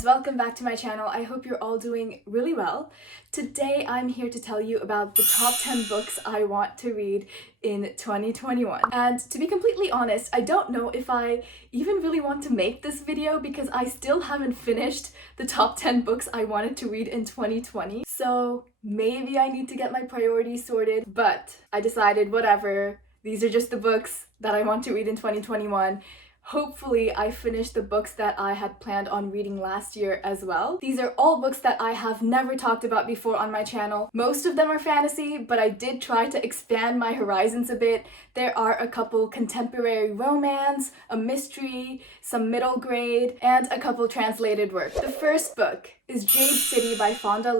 friends, welcome back to my channel. I hope you're all doing really well. Today I'm here to tell you about the top 10 books I want to read in 2021. And to be completely honest, I don't know if I even really want to make this video because I still haven't finished the top 10 books I wanted to read in 2020. So maybe I need to get my priorities sorted, but I decided whatever. These are just the books that I want to read in 2021. Hopefully I finished the books that I had planned on reading last year as well. These are all books that I have never talked about before on my channel. Most of them are fantasy, but I did try to expand my horizons a bit. There are a couple contemporary romance, a mystery, some middle grade, and a couple translated works. The first book is Jade City by Fonda.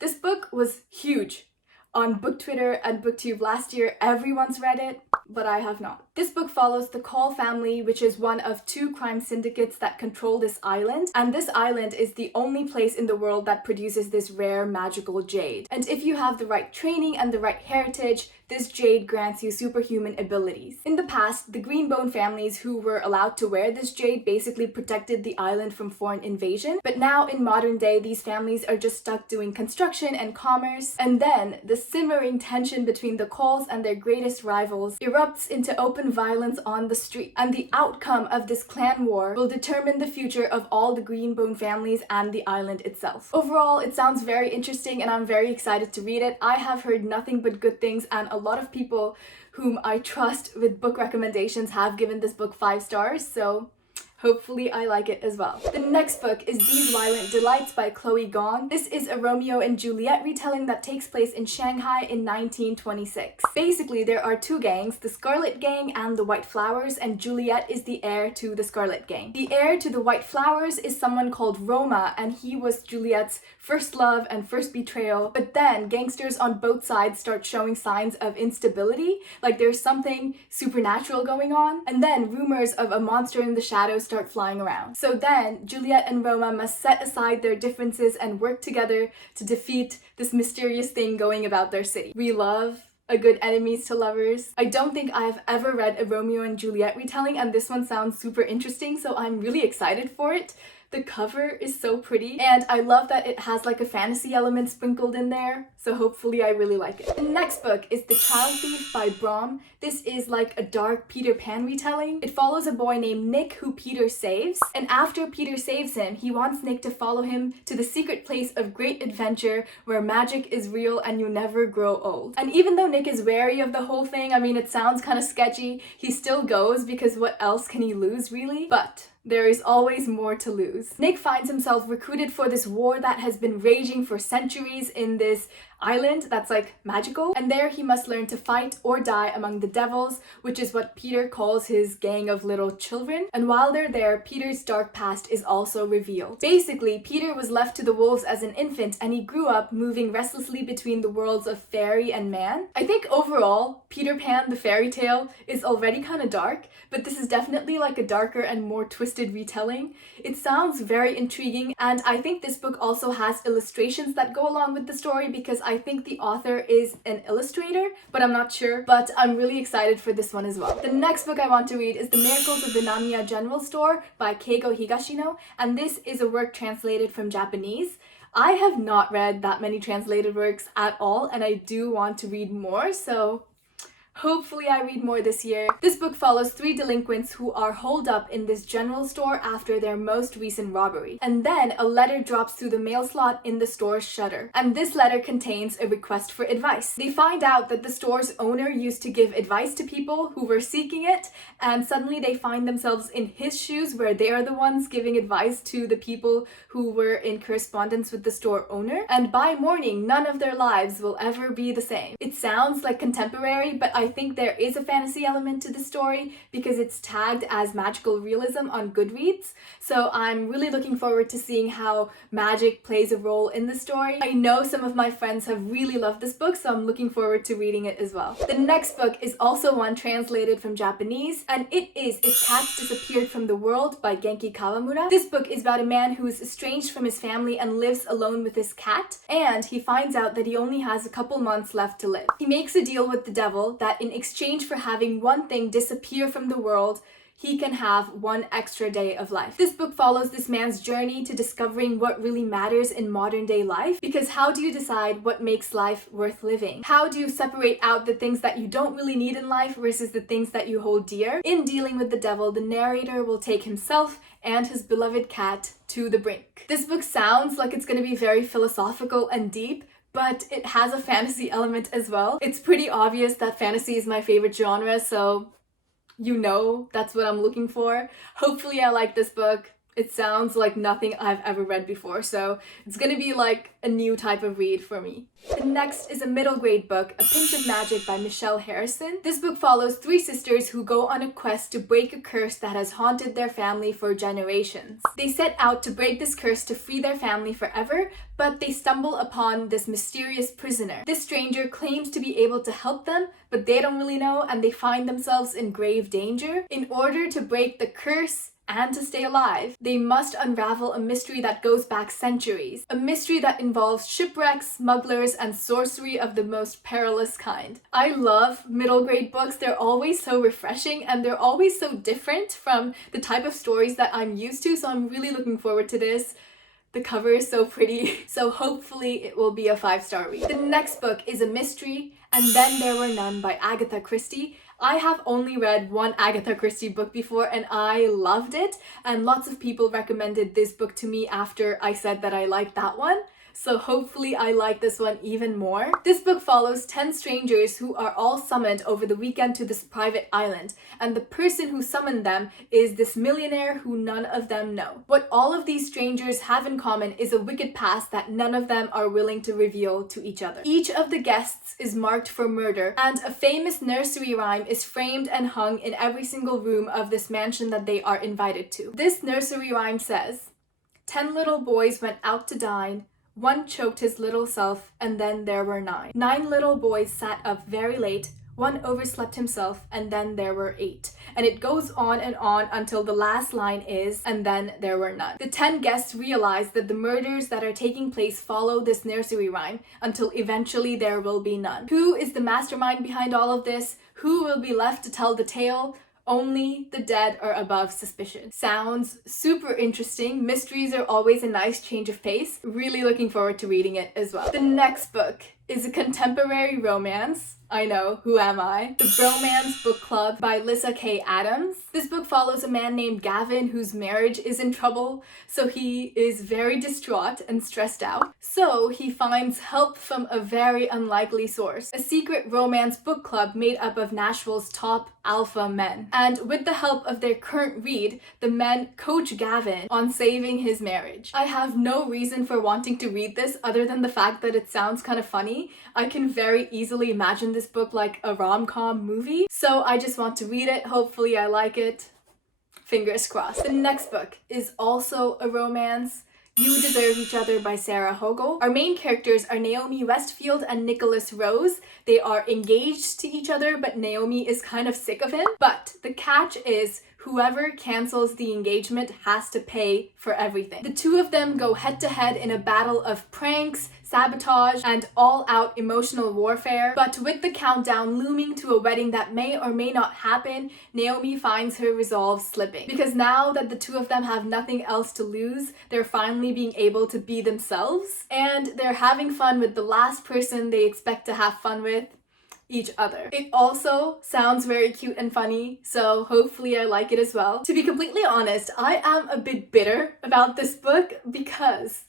This book was huge. On Book Twitter and Booktube last year, everyone's read it, but I have not. This book follows the Call family, which is one of two crime syndicates that control this island, and this island is the only place in the world that produces this rare magical jade. And if you have the right training and the right heritage, this jade grants you superhuman abilities. In the past, the Greenbone families who were allowed to wear this jade basically protected the island from foreign invasion, but now in modern day, these families are just stuck doing construction and commerce, and then the simmering tension between the Calls and their greatest rivals erupts into open violence on the street, and the outcome of this clan war will determine the future of all the Greenbone families and the island itself. Overall, it sounds very interesting and I'm very excited to read it. I have heard nothing but good things, and a lot of people whom I trust with book recommendations have given this book 5 stars, so hopefully I like it as well. The next book is These Violent Delights by Gong. This is a Romeo and Juliet retelling that takes place in Shanghai in 1926. Basically, there are two gangs, the Scarlet Gang and the White Flowers, and Juliet is the heir to the Scarlet Gang. The heir to the White Flowers is someone called Roma, and he was Juliet's first love and first betrayal. But then gangsters on both sides start showing signs of instability, like there's something supernatural going on, and then rumors of a monster in the shadows start flying around. So then Juliet and Roma must set aside their differences and work together to defeat this mysterious thing going about their city. We love a good enemies to lovers. I don't think I've ever read a Romeo and Juliet retelling, and this one sounds super interesting, so I'm really excited for it. The cover is so pretty, and I love that it has like a fantasy element sprinkled in there, so hopefully I really like it. The next book is The Child Thief by BROM. This is like a dark Peter Pan retelling. It follows a boy named Nick who Peter saves, and after Peter saves him, he wants Nick to follow him to the secret place of great adventure where magic is real and you never grow old. And even though Nick is wary of the whole thing, I mean, it sounds kind of sketchy, he still goes because what else can he lose really? But there is always more to lose. Nick finds himself recruited for this war that has been raging for centuries in this island that's like magical, and there he must learn to fight or die among the devils, which is what Peter calls his gang of little children. And while they're there, Peter's dark past is also revealed. Basically, Peter was left to the wolves as an infant, and he grew up moving restlessly between the worlds of fairy and man. I think overall, Peter Pan the fairy tale is already kind of dark, but this is definitely like a darker and more twisted retelling. It sounds very intriguing, and I think this book also has illustrations that go along with the story because I think the author is an illustrator, but I'm not sure. But I'm really excited for this one as well. The next book I want to read is The Miracles of the Namiya General Store by Keigo Higashino, and this is a work translated from Japanese. I have not read that many translated works at all, and I do want to read more, so hopefully I read more this year. This book follows 3 delinquents who are holed up in this general store after their most recent robbery. And then a letter drops through the mail slot in the store's shutter. And this letter contains a request for advice. They find out that the store's owner used to give advice to people who were seeking it, and suddenly they find themselves in his shoes where they are the ones giving advice to the people who were in correspondence with the store owner. And by morning, none of their lives will ever be the same. It sounds like contemporary, but I think there is a fantasy element to the story because it's tagged as magical realism on Goodreads. So I'm really looking forward to seeing how magic plays a role in the story. I know some of my friends have really loved this book, so I'm looking forward to reading it as well. The next book is also one translated from Japanese, and it is If Cats Disappeared from the World by Genki Kawamura. This book is about a man who is estranged from his family and lives alone with his cat, and he finds out that he only has a couple months left to live. He makes a deal with the devil that in exchange for having one thing disappear from the world, he can have one extra day of life. This book follows this man's journey to discovering what really matters in modern day life, because how do you decide what makes life worth living? How do you separate out the things that you don't really need in life versus the things that you hold dear? In dealing with the devil, the narrator will take himself and his beloved cat to the brink. This book sounds like it's going to be very philosophical and deep, but it has a fantasy element as well. It's pretty obvious that fantasy is my favorite genre, so you know that's what I'm looking for. Hopefully I like this book. It sounds like nothing I've ever read before, so it's gonna be like a new type of read for me. The next is a middle grade book, A Pinch of Magic by Michelle Harrison. This book follows three sisters who go on a quest to break a curse that has haunted their family for generations. They set out to break this curse to free their family forever, but they stumble upon this mysterious prisoner. This stranger claims to be able to help them, but they don't really know, and they find themselves in grave danger. In order to break the curse and to stay alive, they must unravel a mystery that goes back centuries. A mystery that involves shipwrecks, smugglers, and sorcery of the most perilous kind. I love middle grade books. They're always so refreshing and they're always so different from the type of stories that I'm used to, so I'm really looking forward to this. The cover is so pretty, so hopefully it will be a 5-star read. The next book is a mystery, And Then There Were None by Agatha Christie. I have only read one Agatha Christie book before and I loved it, and lots of people recommended this book to me after I said that I liked that one. So hopefully I like this one even more. This book follows 10 strangers who are all summoned over the weekend to this private island, and the person who summoned them is this millionaire who none of them know. What all of these strangers have in common is a wicked past that none of them are willing to reveal to each other. Each of the guests is marked for murder, and a famous nursery rhyme is framed and hung in every single room of this mansion that they are invited to. This nursery rhyme says, 10 little boys went out to dine, one choked his little self, and then there were 9. 9 little boys sat up very late, one overslept himself, and then there were 8. And it goes on and on until the last line is, and then there were none. The 10 guests realize that the murders that are taking place follow this nursery rhyme until eventually there will be none. Who is the mastermind behind all of this? Who will be left to tell the tale? Only the dead are above suspicion. Sounds super interesting. Mysteries are always a nice change of pace. Really looking forward to reading it as well. The next book is a contemporary romance. I know, who am I? The Bromance Book Club by Lyssa K. Adams. This book follows a man named Gavin whose marriage is in trouble, so he is very distraught and stressed out. So he finds help from a very unlikely source, a secret romance book club made up of Nashville's top alpha men. And with the help of their current read, the men coach Gavin on saving his marriage. I have no reason for wanting to read this other than the fact that it sounds kind of funny. I can very easily imagine this book like a rom-com movie, so I just want to read it. Hopefully I like it. Fingers crossed. The next book is also a romance, You Deserve Each Other by Sarah Hogle. Our main characters are Naomi Westfield and Nicholas Rose. They are engaged to each other, but Naomi is kind of sick of him. But the catch is whoever cancels the engagement has to pay for everything. The two of them go head to head in a battle of pranks, sabotage, and all-out emotional warfare. But with the countdown looming to a wedding that may or may not happen, Naomi finds her resolve slipping. Because now that the two of them have nothing else to lose, they're finally being able to be themselves, and they're having fun with the last person they expect to have fun with, each other. It also sounds very cute and funny, so hopefully I like it as well. To be completely honest, I am a bit bitter about this book because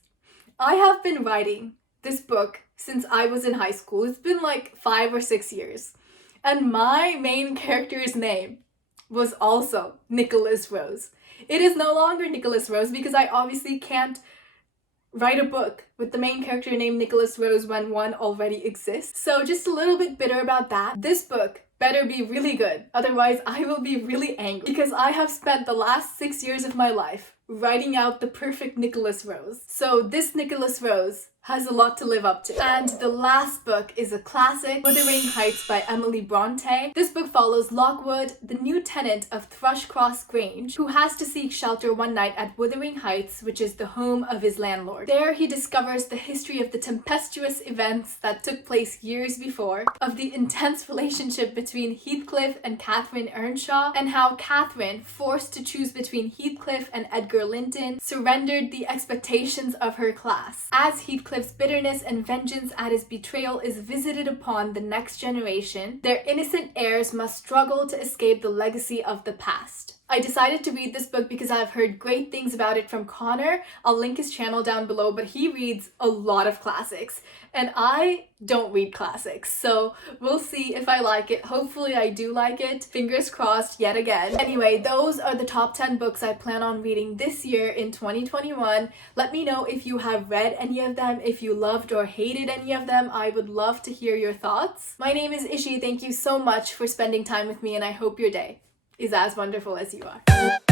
I have been writing this book since I was in high school. It's been like 5 or 6 years. And my main character's name was also Nicholas Rose. It is no longer Nicholas Rose because I obviously can't write a book with the main character named Nicholas Rose when one already exists. So just a little bit bitter about that. This book better be really good, otherwise I will be really angry because I have spent the last 6 years of my life writing out the perfect Nicholas Rose. So this Nicholas Rose has a lot to live up to. And the last book is a classic, Wuthering Heights by Emily Bronte. This book follows Lockwood, the new tenant of Thrushcross Grange, who has to seek shelter one night at Wuthering Heights, which is the home of his landlord. There he discovers the history of the tempestuous events that took place years before, of the intense relationship between Heathcliff and Catherine Earnshaw, and how Catherine, forced to choose between Heathcliff and Edgar Linton, surrendered the expectations of her class. As Heathcliff's bitterness and vengeance at his betrayal is visited upon the next generation, their innocent heirs must struggle to escape the legacy of the past. I decided to read this book because I've heard great things about it from Connor. I'll link his channel down below, but he reads a lot of classics and I don't read classics, so we'll see if I like it. Hopefully I do like it. Fingers crossed yet again. Anyway, those are the top 10 books I plan on reading this year in 2021. Let me know if you have read any of them, if you loved or hated any of them. I would love to hear your thoughts. My name is Ishi. Thank you so much for spending time with me and I hope your day is as wonderful as you are.